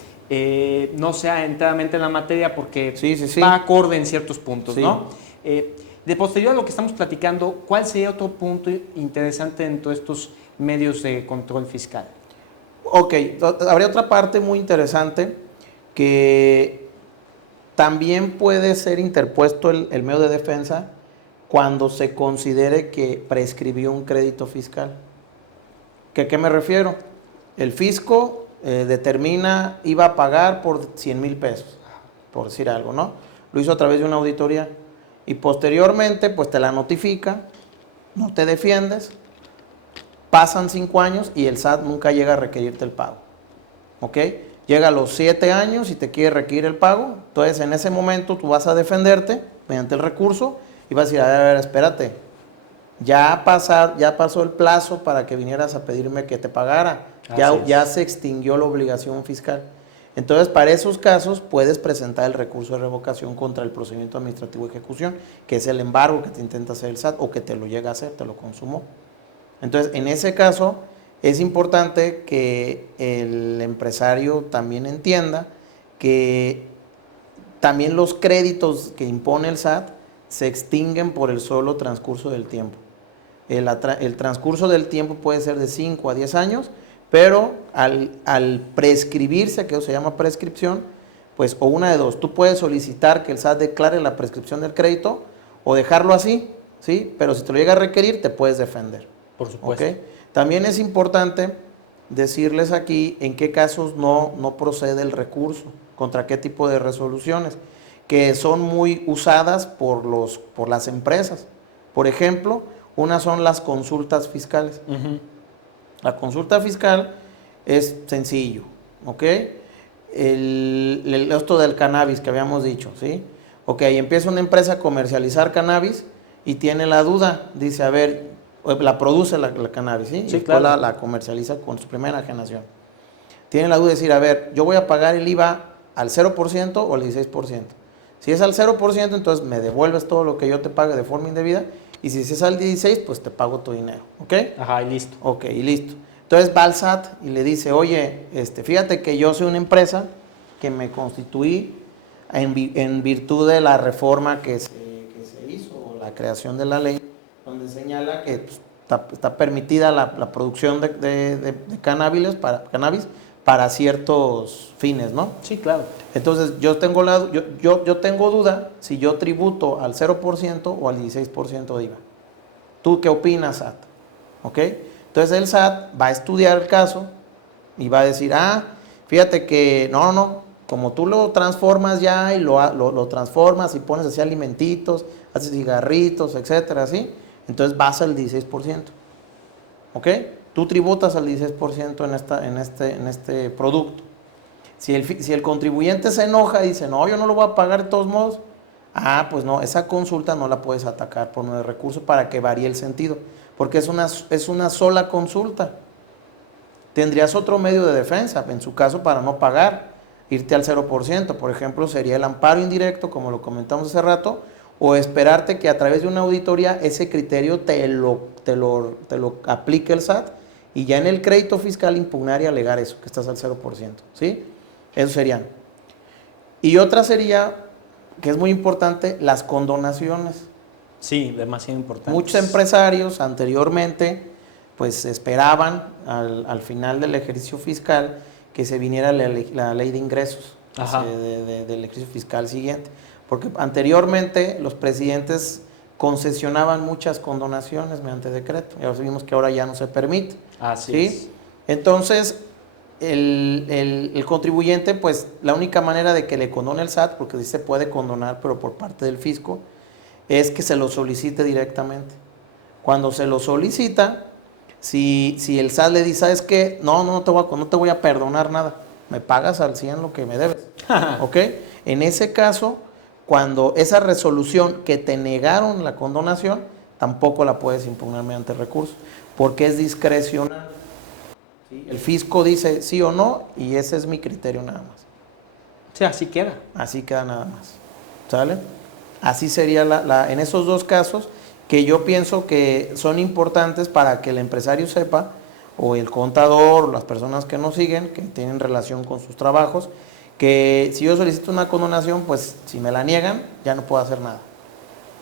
no sea enteramente en la materia, porque Sí. va acorde en ciertos puntos, Sí. ¿no? De posterior a lo que estamos platicando, ¿cuál sería otro punto interesante en todos estos medios de control fiscal? Ok, habría otra parte muy interesante que también puede ser interpuesto el medio de defensa cuando se considere que prescribió un crédito fiscal. ¿Qué me refiero? El fisco determina, iba a pagar por 100,000 pesos, por decir algo, ¿no? Lo hizo a través de una auditoría y posteriormente pues te la notifica, no te defiendes, pasan 5 años y el SAT nunca llega a requerirte el pago, ¿ok? Llega a los 7 años y te quiere requerir el pago, entonces en ese momento tú vas a defenderte mediante el recurso y vas a decir, a ver, espérate, ya pasó el plazo para que vinieras a pedirme que te pagara, ya se extinguió la obligación fiscal. Entonces, para esos casos puedes presentar el recurso de revocación contra el procedimiento administrativo de ejecución, que es el embargo que te intenta hacer el SAT o que te lo llega a hacer, te lo consumó. Entonces, en ese caso, es importante que el empresario también entienda que también los créditos que impone el SAT se extinguen por el solo transcurso del tiempo. El transcurso del tiempo puede ser de 5 a 10 años, pero al prescribirse, que eso se llama prescripción, pues o una de dos, tú puedes solicitar que el SAT declare la prescripción del crédito o dejarlo así, ¿sí? Pero si te lo llega a requerir, te puedes defender. Por supuesto. ¿Okay? También es importante decirles aquí en qué casos no procede el recurso, contra qué tipo de resoluciones, que son muy usadas por las empresas. Por ejemplo, unas son las consultas fiscales. La consulta fiscal es sencillo, ¿ok? Esto del cannabis que habíamos dicho, ¿sí? Ok, empieza una empresa a comercializar cannabis y tiene la duda, dice, a ver, la produce la cannabis, ¿sí? Sí, y claro. la comercializa con su primera enajenación. Tiene la duda de decir, a ver, yo voy a pagar el IVA al 0% o al 16%. Si es al 0%, entonces me devuelves todo lo que yo te pague de forma indebida. Y si es al 16%, pues te pago tu dinero. ¿Ok? Ajá, y listo. Ok, y listo. Entonces va al SAT y le dice, oye, fíjate que yo soy una empresa que me constituí en virtud de la reforma que se hizo, o la creación de la ley, donde señala que pues, está permitida la producción de cannabis para ciertos fines, ¿no? Sí, claro. Entonces, yo tengo duda si yo tributo al 0% o al 16% de IVA. ¿Tú qué opinas, SAT? ¿Ok? Entonces, el SAT va a estudiar el caso y va a decir, fíjate que no, como tú lo transformas ya y lo transformas y pones así alimentitos, haces cigarritos, etcétera, ¿sí? Entonces, vas al 16%. ¿Ok? Tú tributas al 16% en este producto. Si el contribuyente se enoja y dice, no, yo no lo voy a pagar de todos modos, pues no, esa consulta no la puedes atacar por medio de recurso para que varíe el sentido, porque es una sola consulta. Tendrías otro medio de defensa, en su caso para no pagar, irte al 0%, por ejemplo, sería el amparo indirecto, como lo comentamos hace rato, o esperarte que a través de una auditoría ese criterio te lo aplique el SAT y ya en el crédito fiscal impugnar y alegar eso, que estás al 0%, ¿sí? Eso serían. Y otra sería, que es muy importante, las condonaciones. Sí, demasiado importante. Muchos empresarios anteriormente pues esperaban al final del ejercicio fiscal que se viniera la ley de ingresos del ejercicio fiscal siguiente. Porque anteriormente los presidentes concesionaban muchas condonaciones mediante decreto. Ya vimos que ahora ya no se permite. Así es. Entonces, el contribuyente, pues la única manera de que le condone el SAT, porque sí se puede condonar, pero por parte del fisco, es que se lo solicite directamente. Cuando se lo solicita, si el SAT le dice, ¿sabes qué? No te voy a perdonar nada, me pagas al 100 lo que me debes. ¿Ok? En ese caso, cuando esa resolución que te negaron la condonación, tampoco la puedes impugnar mediante recurso, porque es discrecional. ¿Sí? El fisco dice sí o no y ese es mi criterio nada más. Sí, así queda. Así queda nada más. ¿Sale? Así sería en esos dos casos que yo pienso que son importantes para que el empresario sepa, o el contador, o las personas que nos siguen, que tienen relación con sus trabajos, que si yo solicito una condonación, pues si me la niegan, ya no puedo hacer nada.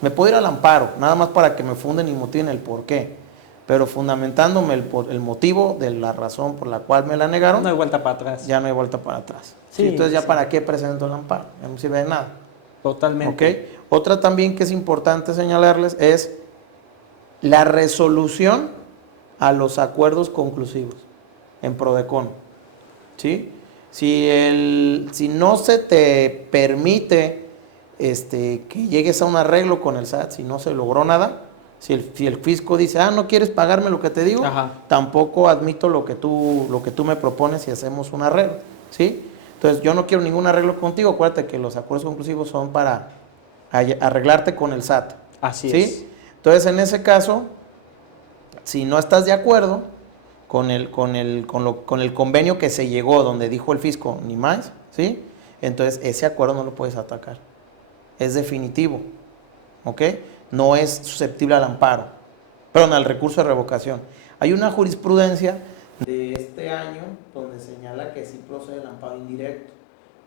Me puedo ir al amparo, nada más para que me funden y motiven el por qué, pero fundamentándome el motivo de la razón por la cual me la negaron, No hay vuelta para atrás. ya no hay vuelta para atrás. Sí, Entonces ya sí. para qué presento el amparo, ya no sirve de nada. Totalmente. ¿Ok? Otra también que es importante señalarles es la resolución a los acuerdos conclusivos en PRODECON. ¿Sí? Si no se te permite que llegues a un arreglo con el SAT, si no se logró nada, si el fisco dice, no quieres pagarme lo que te digo, Ajá. tampoco admito lo que tú me propones y hacemos un arreglo. ¿Sí? Entonces yo no quiero ningún arreglo contigo, acuérdate que los acuerdos conclusivos son para arreglarte con el SAT. Así ¿Sí? es. Entonces en ese caso, si no estás de acuerdo con el convenio que se llegó, donde dijo el fisco, ni más, ¿sí? Entonces ese acuerdo no lo puedes atacar. Es definitivo, ¿ok? No es susceptible al amparo, perdón, al recurso de revocación. Hay una jurisprudencia de este año donde señala que sí procede el amparo indirecto,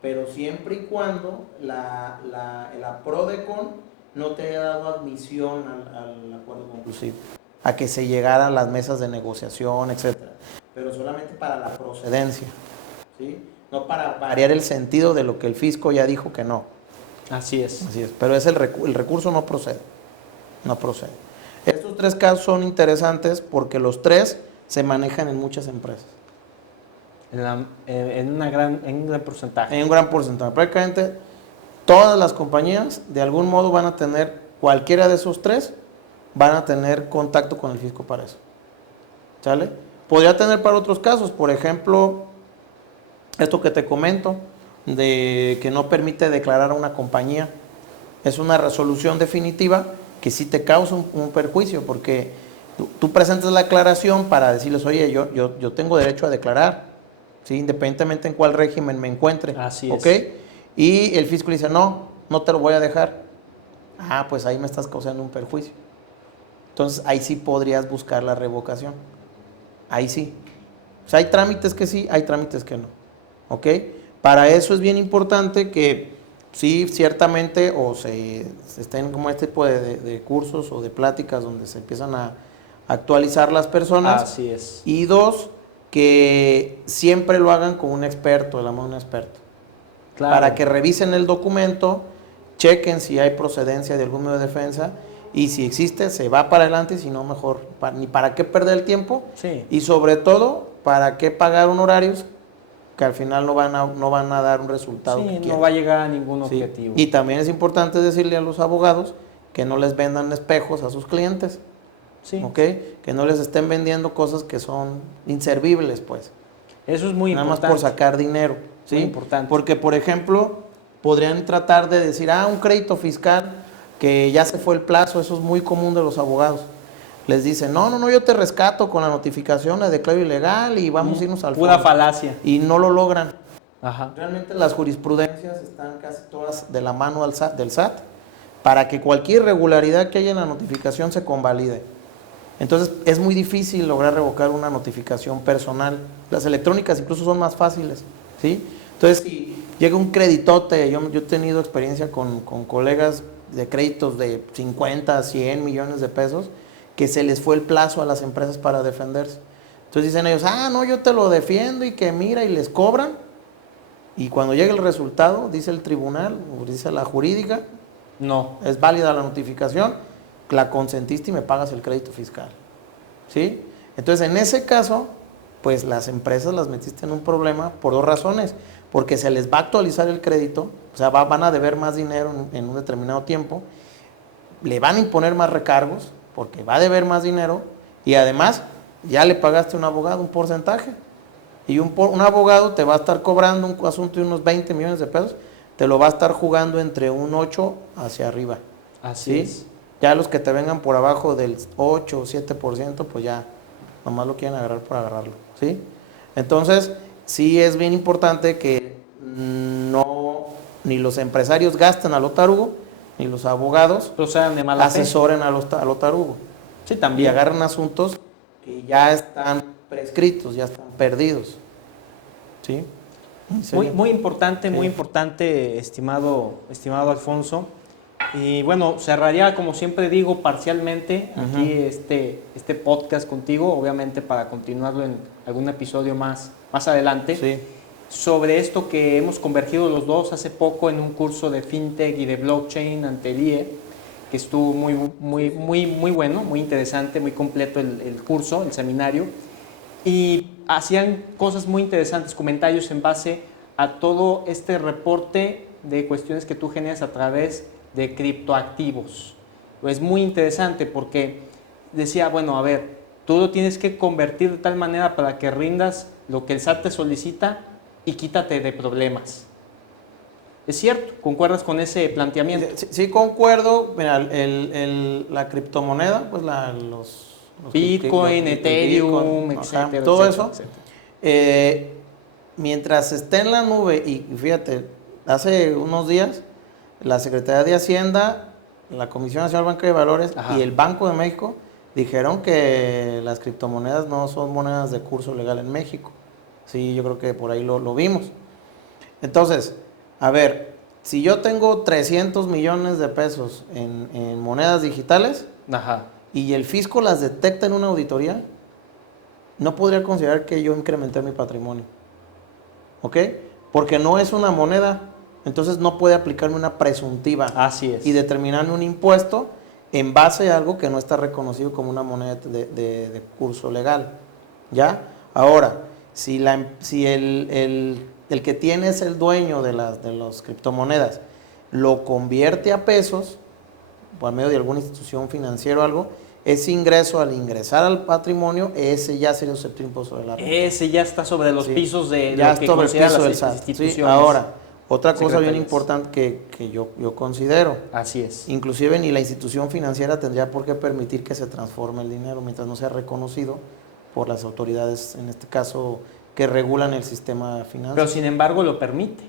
pero siempre y cuando la PRODECON no te haya dado admisión al acuerdo conclusivo, a que se llegara a las mesas de negociación, etc. Pero solamente para la procedencia, ¿sí? No para variar el sentido de lo que el fisco ya dijo que no. Así es. Así es, pero el recurso no procede. No procede. Estos tres casos son interesantes porque los tres se manejan en muchas empresas. En un gran porcentaje. En un gran porcentaje. Prácticamente todas las compañías de algún modo van a tener, cualquiera de esos tres, van a tener contacto con el fisco para eso. ¿Sale? Podría tener para otros casos, por ejemplo, esto que te comento, de que no permite declarar a una compañía. Es una resolución definitiva que sí te causa un perjuicio, porque tú presentas la aclaración para decirles, oye, yo tengo derecho a declarar, ¿sí? Independientemente en cuál régimen me encuentre. Así ¿ok? es. Y el fisco le dice, no te lo voy a dejar. Pues ahí me estás causando un perjuicio. Entonces ahí sí podrías buscar la revocación. Ahí sí. O sea, hay trámites que sí, hay trámites que no. ¿Ok? Para eso es bien importante que sí, ciertamente, o se estén como este tipo de cursos o de pláticas donde se empiezan a actualizar las personas. Así es. Y dos, que siempre lo hagan con un experto, de la mano de un experto. Claro. Para que revisen el documento, chequen si hay procedencia de algún medio de defensa, y si existe, se va para adelante, y si no, mejor. Ni para qué perder el tiempo, Sí. y sobre todo, para qué pagar honorarios que al final no van a dar un resultado que Sí, quieren. no va a llegar a ningún Sí. objetivo. Y también es importante decirle a los abogados que no les vendan espejos a sus clientes, Sí. ¿ok? Que no les estén vendiendo cosas que son inservibles, pues. Eso es muy Nada más importante. por sacar dinero, ¿sí? Muy importante. Porque, por ejemplo, podrían tratar de decir, un crédito fiscal que ya se fue el plazo, eso es muy común de los abogados. Les dicen, no, yo te rescato con la notificación, la declaro ilegal y vamos a irnos al Pura fondo. falacia. Y no lo logran. Ajá. Realmente las jurisprudencias están casi todas de la mano del SAT para que cualquier irregularidad que haya en la notificación se convalide. Entonces es muy difícil lograr revocar una notificación personal. Las electrónicas incluso son más fáciles, ¿sí? Entonces si llega un creditote, yo he tenido experiencia con colegas de créditos de 50, 100 millones de pesos, que se les fue el plazo a las empresas para defenderse. Entonces dicen ellos, no, yo te lo defiendo y que mira, y les cobran. Y cuando llega el resultado, dice el tribunal, o dice la jurídica, No. es válida la notificación, la consentiste y me pagas el crédito fiscal. ¿Sí? Entonces, en ese caso, pues las empresas las metiste en un problema por dos razones. Porque se les va a actualizar el crédito, o sea, van a deber más dinero en un determinado tiempo, le van a imponer más recargos, porque va a deber más dinero, y además ya le pagaste a un abogado un porcentaje. Y un abogado te va a estar cobrando un asunto de unos 20 millones de pesos, te lo va a estar jugando entre un 8 hacia arriba. Así ¿sí? es. Ya los que te vengan por abajo del 8 o 7%, pues ya nomás lo quieren agarrar por agarrarlo. ¿Sí? Entonces, sí es bien importante que ni los empresarios gasten a lo tarugo, ni los abogados Procedan de mala fe. asesoren a lo tarugo. Sí, Y también. agarran asuntos que ya están prescritos, ya están perdidos. ¿Sí? Muy importante, estimado Alfonso. Y bueno, cerraría, como siempre digo, parcialmente aquí este podcast contigo, obviamente para continuarlo en algún episodio más adelante, Sí. sobre esto que hemos convergido los dos hace poco en un curso de FinTech y de blockchain ante el IE, que estuvo muy bueno, muy interesante, muy completo el curso, el seminario, y hacían cosas muy interesantes, comentarios en base a todo este reporte de cuestiones que tú generas a través de criptoactivos. Es muy interesante porque decía, bueno, a ver, tú lo tienes que convertir de tal manera para que rindas lo que el SAT te solicita y quítate de problemas. ¿Es cierto? ¿Concuerdas con ese planteamiento? Sí, concuerdo. Mira, la criptomoneda, pues los Bitcoin, Ethereum, etcétera. Todo etcétera, eso, etcétera. mientras esté en la nube, y fíjate, hace unos días, la Secretaría de Hacienda, la Comisión Nacional Bancaria de Valores Ajá. y el Banco de México dijeron que las criptomonedas no son monedas de curso legal en México. Sí, yo creo que por ahí lo vimos. Entonces, a ver, si yo tengo 300 millones de pesos en monedas digitales Ajá. y el fisco las detecta en una auditoría, no podría considerar que yo incrementé mi patrimonio. ¿Ok? Porque no es una moneda, entonces no puede aplicarme una presuntiva. Así es. Y determinarme un impuesto en base a algo que no está reconocido como una moneda de curso legal. ¿Ya? Ahora, si el que tiene es el dueño de las criptomonedas, lo convierte a pesos, por medio de alguna institución financiera o algo, ese ingreso al ingresar al patrimonio, ese ya sería susceptible impuesto de la renta. Ese ya está sobre los pisos de ya lo que sobre el consideran piso del las SAT. instituciones. Sí, ahora, otra cosa bien secretarias. importante que yo considero, Así es. inclusive ni la institución financiera tendría por qué permitir que se transforme el dinero mientras no sea reconocido por las autoridades, en este caso, que regulan el sistema financiero. Pero sin embargo lo permite.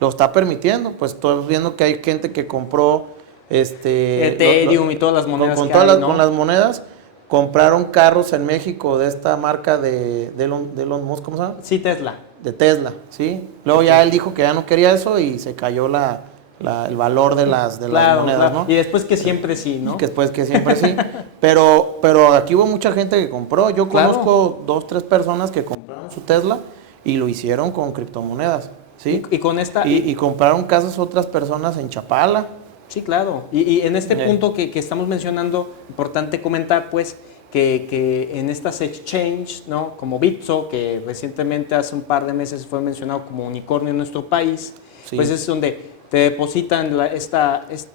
Lo está permitiendo, pues estoy viendo que hay gente que compró Ethereum y todas las monedas con que todas hay, las, ¿no? con las monedas, compraron carros en México de esta marca de Elon Musk, ¿cómo se llama? Sí, Tesla. De Tesla, ¿sí? Luego ya él dijo que ya no quería eso y se cayó el valor de las Claro, monedas, claro. ¿no? Y después que siempre sí, ¿no? Y que después que siempre sí. Pero aquí hubo mucha gente que compró. Yo Claro. conozco 2, 3 personas que compraron su Tesla y lo hicieron con criptomonedas, ¿sí? Y con esta... Y compraron casas otras personas en Chapala. Sí, claro. Y en este punto que estamos mencionando, importante comentar, pues, que en estas exchange, ¿no? Como Bitso, que recientemente hace un par de meses fue mencionado como unicornio en nuestro país, Sí. pues es donde te depositan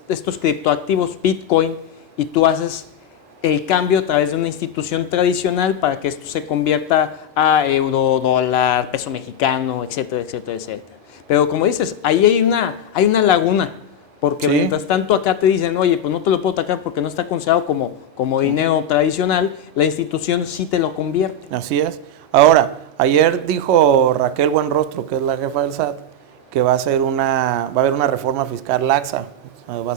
estos criptoactivos Bitcoin y tú haces el cambio a través de una institución tradicional para que esto se convierta a euro, dólar, peso mexicano, etcétera, etcétera, etcétera. Pero como dices, ahí hay una laguna. Porque Sí. mientras tanto acá te dicen, oye, pues no te lo puedo sacar porque no está considerado como dinero tradicional, la institución sí te lo convierte. Así es. Ahora, ayer dijo Raquel Buenrostro, que es la jefa del SAT, que va a haber una reforma fiscal laxa. O sea, va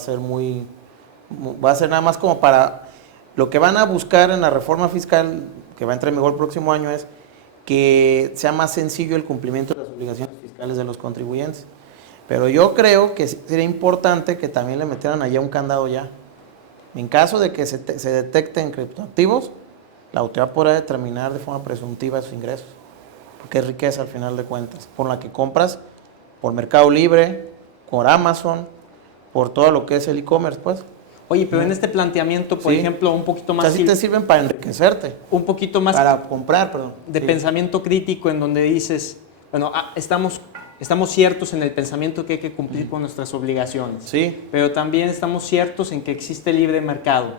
a ser nada más como para... Lo que van a buscar en la reforma fiscal, que va a entrar en vigor el próximo año, es que sea más sencillo el cumplimiento de las obligaciones fiscales de los contribuyentes. Pero yo creo que sería importante que también le metieran allá un candado ya. En caso de que se detecten criptoactivos, la autoridad podrá determinar de forma presuntiva sus ingresos, porque es riqueza al final de cuentas, por la que compras por Mercado Libre, por Amazon, por todo lo que es el e-commerce, pues. Oye, pero en este planteamiento, por Sí. ejemplo, un poquito O más... sea, sí te sirven para enriquecerte, un poquito más para comprar, perdón. de Sí. pensamiento crítico en donde dices, bueno, estamos ciertos en el pensamiento que hay que cumplir con nuestras obligaciones, Sí. pero también estamos ciertos en que existe libre mercado.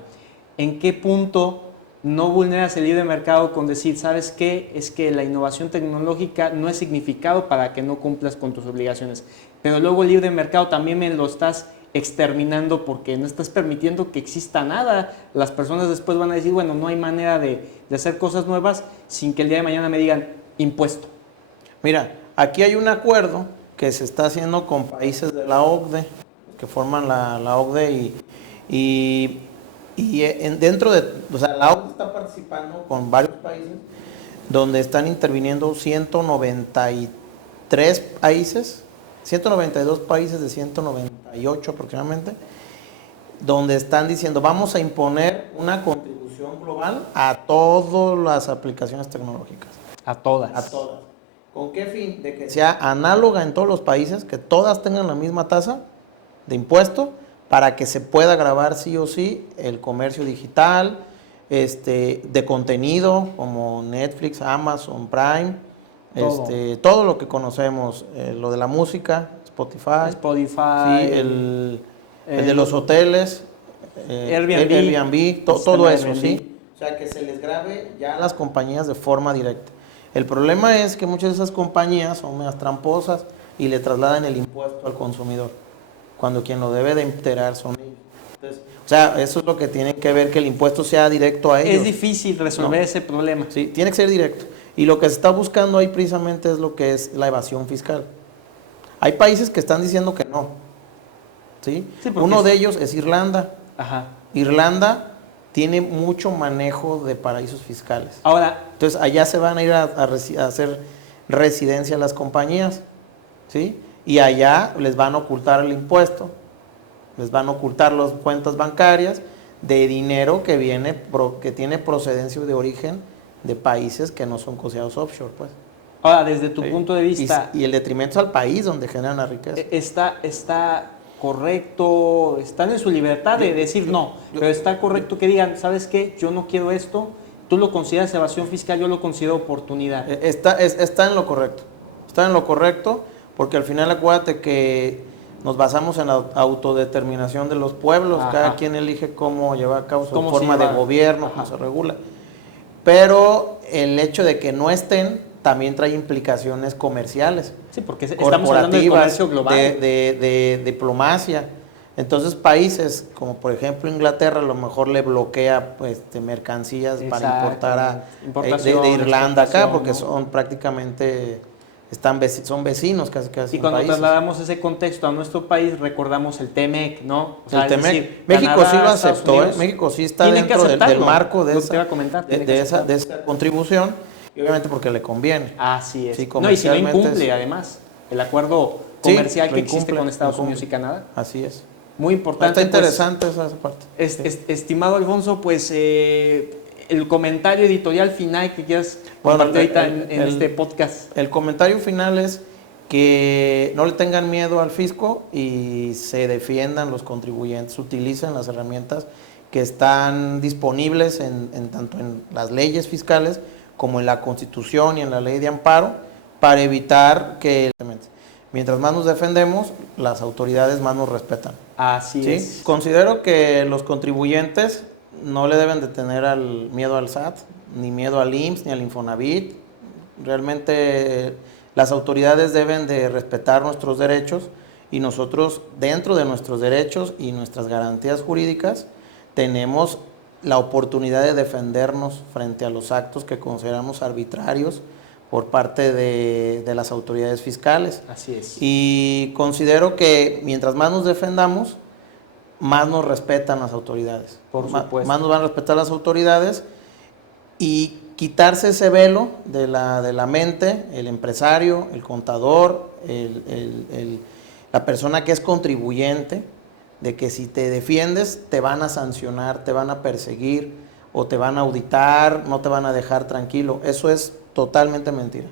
¿En qué punto no vulneras el libre mercado con decir, ¿sabes qué? Es que la innovación tecnológica no es significado para que no cumplas con tus obligaciones, pero luego el libre mercado también me lo estás exterminando porque no estás permitiendo que exista nada. Las personas después van a decir, bueno, no hay manera de hacer cosas nuevas sin que el día de mañana me digan impuesto. Mira, aquí hay un acuerdo que se está haciendo con países de la OCDE, que forman la OCDE dentro de, o sea, la OCDE está participando con varios países donde están interviniendo 193 países, 192 países de 198 aproximadamente, donde están diciendo vamos a imponer una contribución global a todas las aplicaciones tecnológicas. A todas. A todas. ¿Con qué fin? De que sea análoga en todos los países, que todas tengan la misma tasa de impuesto para que se pueda grabar sí o sí el comercio digital, de contenido como Netflix, Amazon Prime, todo lo que conocemos, lo de la música, Spotify, sí, el de los hoteles, Airbnb, todo eso, Airbnb. Sí. O sea, que se les grabe ya a las compañías de forma directa. El problema es que muchas de esas compañías son más tramposas y le trasladan el impuesto al consumidor, cuando quien lo debe de enterar son ellos. Entonces, o sea, eso es lo que tienen que ver, que el impuesto sea directo a ellos. Es difícil resolver ese problema. Sí, tiene que ser directo. Y lo que se está buscando ahí precisamente es lo que es la evasión fiscal. Hay países que están diciendo que no. ¿Sí? Sí, uno de ellos es Irlanda. Ajá. Irlanda tiene mucho manejo de paraísos fiscales. Ahora, entonces allá se van a ir a hacer residencia las compañías, ¿sí? Y allá les van a ocultar el impuesto, les van a ocultar las cuentas bancarias de dinero que tiene procedencia de origen de países que no son considerados offshore, pues. Ahora, desde tu punto de vista... Y el detrimento es al país donde generan la riqueza. Está correcto, están en su libertad de decir no, pero está correcto que digan, ¿sabes qué? Yo no quiero esto, tú lo consideras evasión fiscal, yo lo considero oportunidad. Está en lo correcto, porque al final acuérdate que nos basamos en la autodeterminación de los pueblos. Ajá. Cada quien elige cómo llevar a cabo su forma de gobierno, cómo se regula. Pero el hecho de que no estén también trae implicaciones comerciales. Sí, porque estamos hablando de comercio global. De diplomacia. Entonces países como por ejemplo Inglaterra a lo mejor le bloquea mercancías para importar de Irlanda acá, porque son prácticamente... son vecinos casi. Y cuando trasladamos ese contexto a nuestro país, recordamos el TEMEC, ¿no? O sea, el TEMEC, decir, México Canadá, sí lo aceptó, México sí está dentro del marco de esa contribución, y obviamente porque le conviene. Así es. Sí, no, y si no incumple además el acuerdo comercial que existe con Estados Unidos y Canadá. Así es. Muy importante. Está interesante esa parte. Estimado Alfonso, pues... el comentario editorial final que quieras compartir ahorita en este podcast. El comentario final es que no le tengan miedo al fisco y se defiendan los contribuyentes, utilicen las herramientas que están disponibles tanto en las leyes fiscales como en la Constitución y en la ley de amparo, para evitar que, mientras más nos defendemos, las autoridades más nos respetan. Así es. Considero que los contribuyentes no le deben de tener miedo al SAT, ni miedo al IMSS, ni al Infonavit. Realmente las autoridades deben de respetar nuestros derechos, y nosotros, dentro de nuestros derechos y nuestras garantías jurídicas, tenemos la oportunidad de defendernos frente a los actos que consideramos arbitrarios por parte de las autoridades fiscales. Así es. Y considero que mientras más nos defendamos, más nos respetan las autoridades. Por supuesto. Más nos van a respetar las autoridades, y quitarse ese velo de la mente, el empresario, el contador, la persona que es contribuyente, de que si te defiendes te van a sancionar, te van a perseguir o te van a auditar, no te van a dejar tranquilo. Eso es totalmente mentira.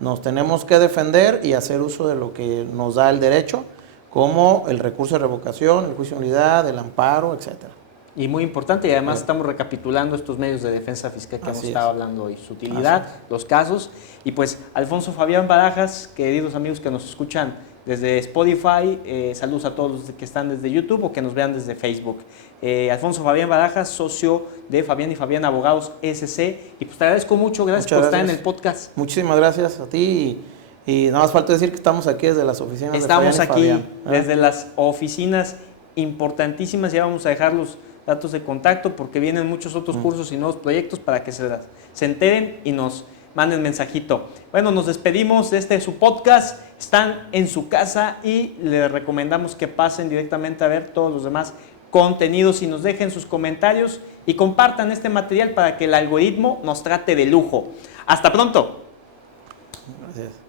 Nos tenemos que defender y hacer uso de lo que nos da el derecho, como el recurso de revocación, el juicio de nulidad, el amparo, etcétera. Y muy importante, y además estamos recapitulando estos medios de defensa fiscal que hemos estado hablando hoy, su utilidad, los casos. Y pues Alfonso Fabián Barajas, queridos amigos que nos escuchan desde Spotify, saludos a todos los que están desde YouTube o que nos vean desde Facebook. Alfonso Fabián Barajas, socio de Fabián y Fabián Abogados SC. Y pues te agradezco mucho, gracias por estar en el podcast. Muchísimas gracias a ti, y nada más falta decir que estamos aquí desde las oficinas de Fabián y Fabián. Estamos aquí desde las oficinas importantísimas, ya vamos a dejar los datos de contacto porque vienen muchos otros cursos y nuevos proyectos para que se enteren y nos manden mensajito. Bueno, nos despedimos de su podcast. Están en su casa y les recomendamos que pasen directamente a ver todos los demás contenidos y nos dejen sus comentarios y compartan este material para que el algoritmo nos trate de lujo. Hasta pronto. Gracias.